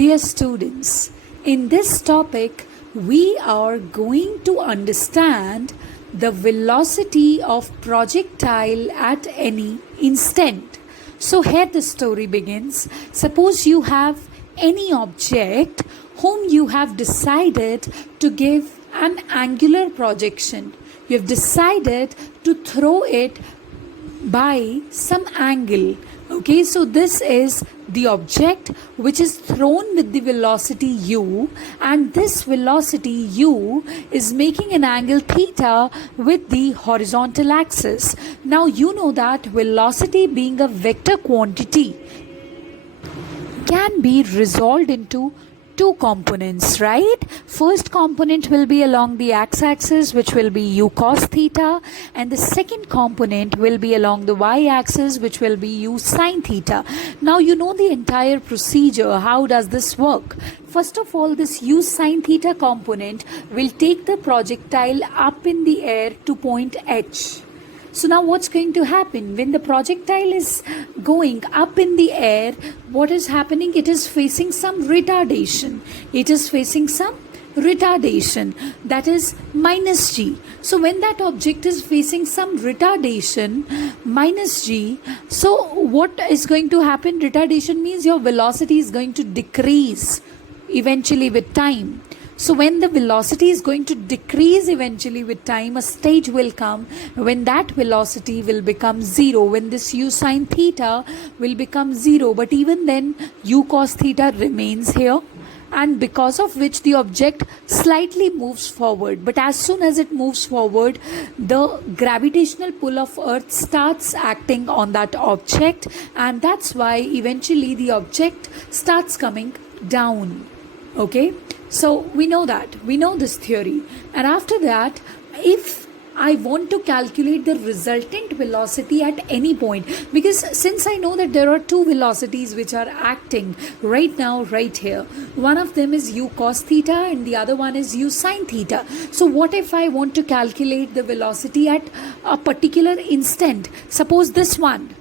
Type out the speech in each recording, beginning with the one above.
Dear students, in this topic, we are going to understand the velocity of projectile at any instant. So here the story begins. Suppose you have any object whom you have decided to give an angular projection. You have decided to throw it by some angle. Okay, so this is the object which is thrown with the velocity u, and this velocity u is making an angle theta with the horizontal axis. Now you know that velocity, being a vector quantity, can be resolved into two components, right? First component will be along the x-axis, which will be u cos theta, and the second component will be along the y-axis, which will be u sin theta. Now you know the entire procedure. How does this work? First of all, this u sin theta component will take the projectile up in the air to point H. So now what's going to happen? When the projectile is going up in the air, what is happening? It is facing some retardation. It is facing some retardation, that is minus g. So when that object is facing some retardation, minus g, so what is going to happen? Retardation means your velocity is going to decrease eventually with time. So when the velocity is going to decrease eventually with time, a stage will come when that velocity will become zero, when this u sin theta will become zero. But even then, u cos theta remains here, and because of which the object slightly moves forward. But as soon as it moves forward, the gravitational pull of Earth starts acting on that object, and that's why eventually the object starts coming down. Okay, so we know this theory. And after that, if I want to calculate the resultant velocity at any point, because since I know that there are two velocities which are acting right now, right here, one of them is u cos theta and the other one is u sin theta. So what if I want to calculate the velocity at a particular instant? Suppose this one.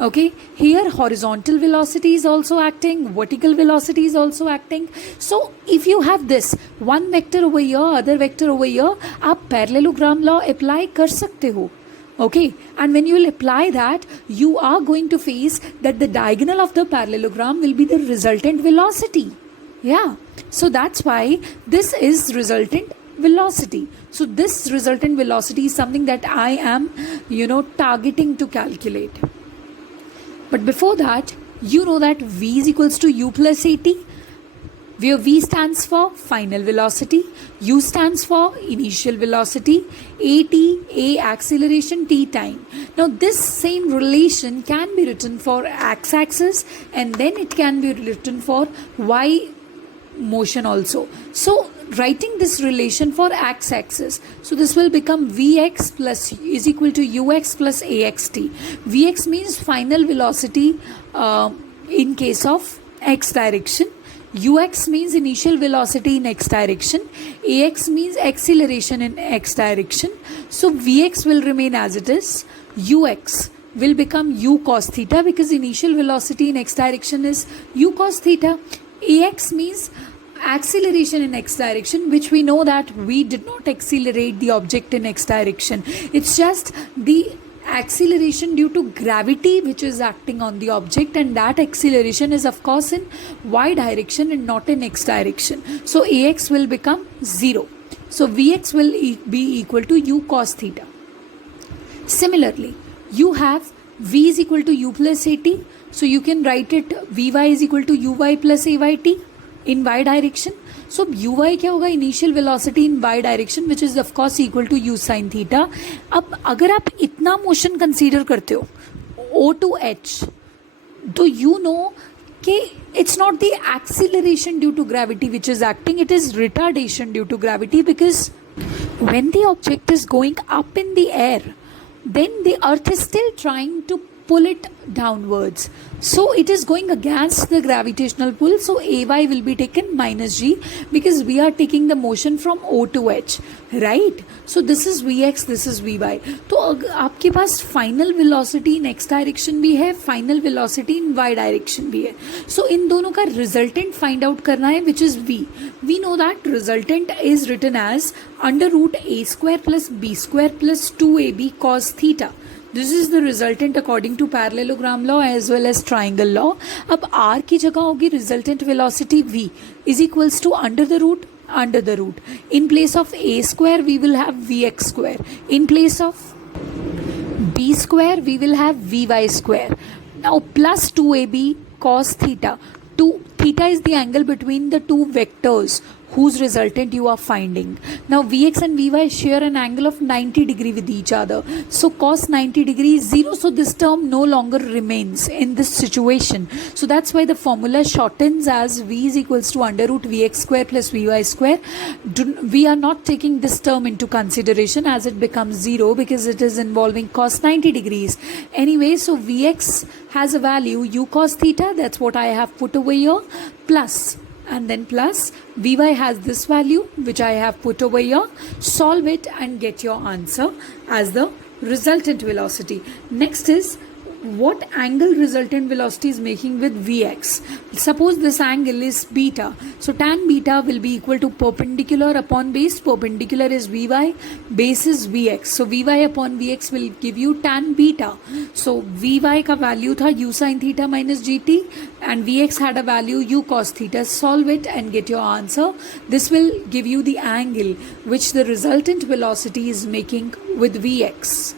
Okay, here horizontal velocity is also acting, vertical velocity is also acting. So if you have this one vector over here, other vector over here, आप parallelogram law apply कर सकते हो. Okay, and when you will apply that, you are going to face that the diagonal of the parallelogram will be the resultant velocity. Yeah, so that's why this is resultant velocity. So this resultant velocity is something that I am, targeting to calculate. But before that, you know that v is equals to u plus at, where v stands for final velocity, u stands for initial velocity, at, a acceleration, t time. Now this same relation can be written for x-axis, and then it can be written for y motion also. So writing this relation for x-axis, so this will become vx plus is equal to ux plus axt. Vx means final velocity in case of x direction, ux means initial velocity in x direction, ax means acceleration in x direction. So vx will remain as it is, ux will become u cos theta because initial velocity in x direction is u cos theta. Ax means acceleration in x direction, which we know that we did not accelerate the object in x direction. It's just the acceleration due to gravity which is acting on the object, and that acceleration is of course in y direction and not in x direction. So ax will become 0. So vx will be equal to u cos theta. Similarly, you have v is equal to u plus at, so you can write it vy is equal to uy plus ayt in y direction. So uy क्या होगा? Initial velocity in y direction, which is of course equal to u sin theta. अब अगर आप इतना motion consider करते हो O to H, तो you know कि it's not the acceleration due to gravity which is acting, it is retardation due to gravity, because when the object is going up in the air, then the earth is still trying to pull it downwards. So it is going against the gravitational pull. So AY will be taken minus G because we are taking the motion from O to H, right? So this is Vx, this is Vy. तो आपके पास final velocity in X direction भी है, final velocity in Y direction भी है. सो इन दोनों का resultant find out करना है, which is v. We know that resultant is written as under root a square plus b square plus 2ab cos theta. This is the resultant according to parallelogram law as well as triangle law. अब r की जगह होगी resultant velocity v is equals to under the root. In place of a square we will have vx square. In place of b square we will have vy square. Now plus 2ab cos theta. Theta is the angle between the two vectors whose resultant you are finding. Now Vx and Vy share an angle of 90 degree with each other. So cos 90 degree is 0. So this term no longer remains in this situation. So that's why the formula shortens as V is equals to under root Vx square plus Vy square. We are not taking this term into consideration as it becomes 0 because it is involving cos 90 degrees. Anyway, so Vx has a value u cos theta. That's what I have put over here. Plus and then plus Vy has this value which I have put over here. Solve it and get your answer as the resultant velocity. Next is what angle resultant velocity is making with Vx. Suppose this angle is beta. So tan beta will be equal to perpendicular upon base. Perpendicular is Vy, base is Vx. So Vy upon Vx will give you tan beta. So Vy का value था u sin theta minus gt and Vx had a value u cos theta. Solve it and get your answer. This will give you the angle which the resultant velocity is making with Vx.